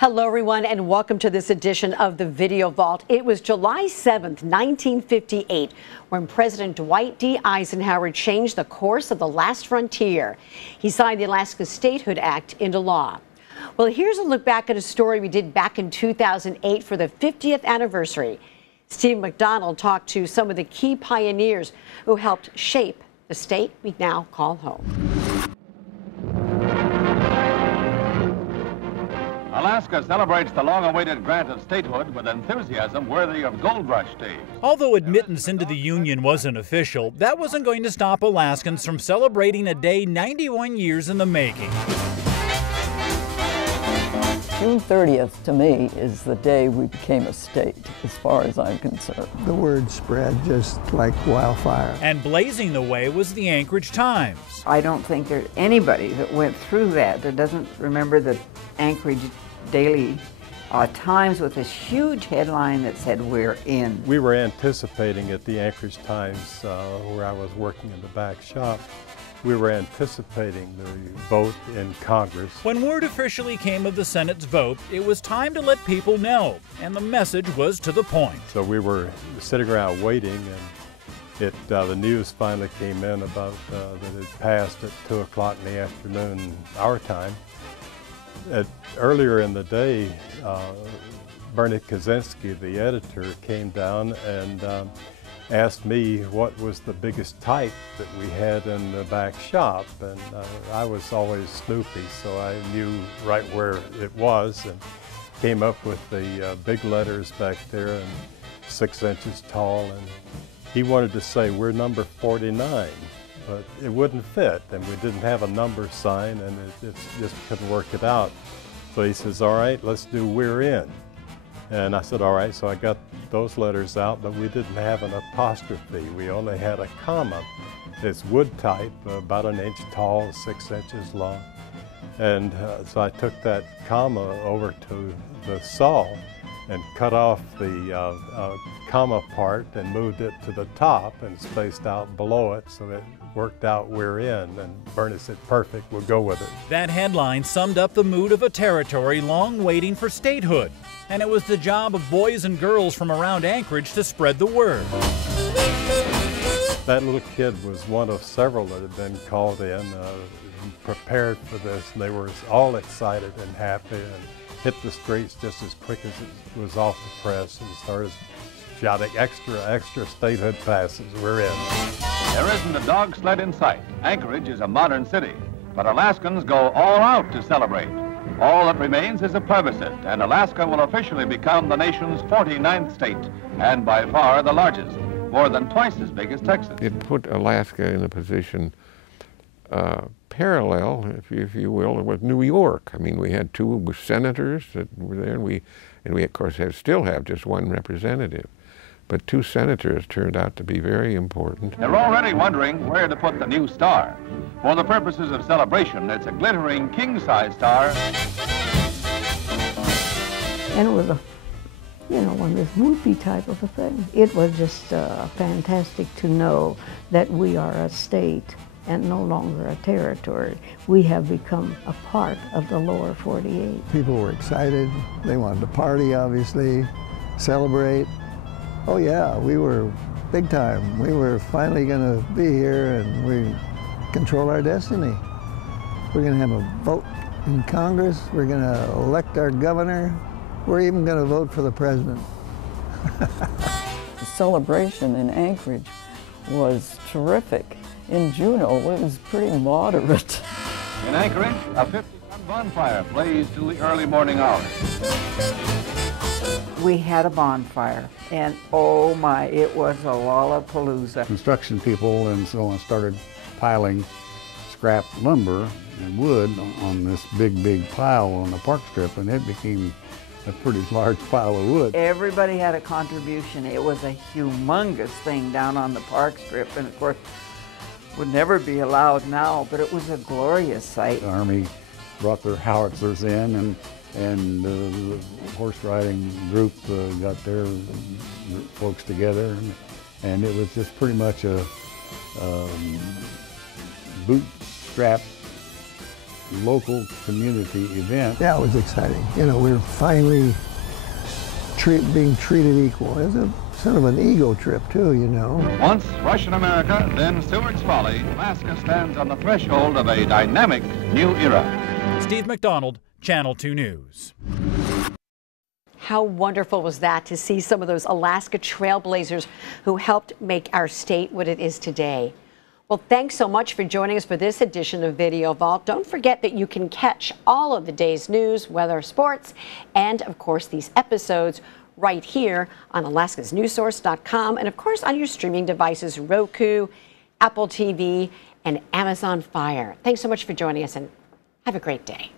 Hello, everyone, and welcome to this edition of the Video Vault. It was July 7th, 1958, when President Dwight D. Eisenhower changed the course of the last frontier. He signed the Alaska Statehood Act into law. Well, here's a look back at a story we did back in 2008 for the 50th anniversary. Steve McDonald talked to some of the key pioneers who helped shape the state we now call home. Alaska celebrates the long-awaited grant of statehood with enthusiasm worthy of gold rush days. Although admittance into the Union wasn't official, that wasn't going to stop Alaskans from celebrating a day 91 years in the making. June 30th, to me, is the day we became a state, as far as I'm concerned. The word spread just like wildfire. And blazing the way was the Anchorage Times. I don't think there's anybody that went through that doesn't remember the Anchorage Daily Times with this huge headline that said, "We're in." We were anticipating at the Anchorage Times, where I was working in the back shop, we were anticipating the vote in Congress. When word officially came of the Senate's vote, it was time to let people know, and the message was to the point. So we were sitting around waiting, and the news finally came in about that it passed at 2 o'clock in the afternoon, our time. Earlier in the day, Bernie Kaczynski, the editor, came down and asked me what was the biggest type that we had in the back shop, and I was always snoopy, so I knew right where it was and came up with the big letters back there and 6 inches tall, and he wanted to say, "We're number 49." But it wouldn't fit, and we didn't have a number sign, and it just couldn't work it out. So he says, "All right, let's do 'We're in.'" And I said, "All right," so I got those letters out, but we didn't have an apostrophe. We only had a comma. It's wood type, about 1 inch tall, 6 inches long. And so I took that comma over to the saw and cut off the comma part and moved it to the top and spaced out below it, so it worked out "We're in." And Bernie said, "Perfect, we'll go with it." That headline summed up the mood of a territory long waiting for statehood. And it was the job of boys and girls from around Anchorage to spread the word. That little kid was one of several that had been called in, prepared for this, and they were all excited and happy and hit the streets just as quick as it was off the press and started shouting, extra statehood passes, "We're in." There isn't a dog sled in sight. Anchorage is a modern city, but Alaskans go all out to celebrate. All that remains is a plebiscite, and Alaska will officially become the nation's 49th state, and by far the largest, more than twice as big as Texas. It put Alaska in a position parallel, if you will, with New York. I mean, we had 2 senators that were there, and we of course still have just 1 representative. But 2 senators turned out to be very important. They're already wondering where to put the new star. For the purposes of celebration, it's a glittering king-size star. And it was one of this whoopee type of a thing. It was just fantastic to know that we are a state and no longer a territory. We have become a part of the lower 48. People were excited. They wanted to party, obviously, celebrate. Oh yeah, we were big time. We were finally going to be here, and we control our destiny. We're going to have a vote in Congress. We're going to elect our governor. We're even going to vote for the president. The celebration in Anchorage was terrific. In Juneau, it was pretty moderate. In Anchorage, a 50-ton bonfire blazed till the early morning hours. We had a bonfire, and oh my, it was a lollapalooza. Construction people and so on started piling scrap lumber and wood on this big pile on the park strip, and it became a pretty large pile of wood. Everybody had a contribution. It was a humongous thing down on the park strip, and of course, would never be allowed now, but it was a glorious sight. The Army brought their howitzers in, and the horse riding group got their folks together, and it was just pretty much a bootstrap local community event. Yeah, it was exciting. You know, we were finally being treated equal. It was a sort of an ego trip too, you know. Once Russian America, then Stewart's Folly, Alaska stands on the threshold of a dynamic new era. Steve McDonald, Channel 2 News. How wonderful was that to see some of those Alaska trailblazers who helped make our state what it is today. Well, thanks so much for joining us for this edition of Video Vault. Don't forget that you can catch all of the day's news, weather, sports, and of course these episodes right here on alaskasnewssource.com and of course on your streaming devices, Roku, Apple TV, and Amazon Fire. Thanks so much for joining us and have a great day.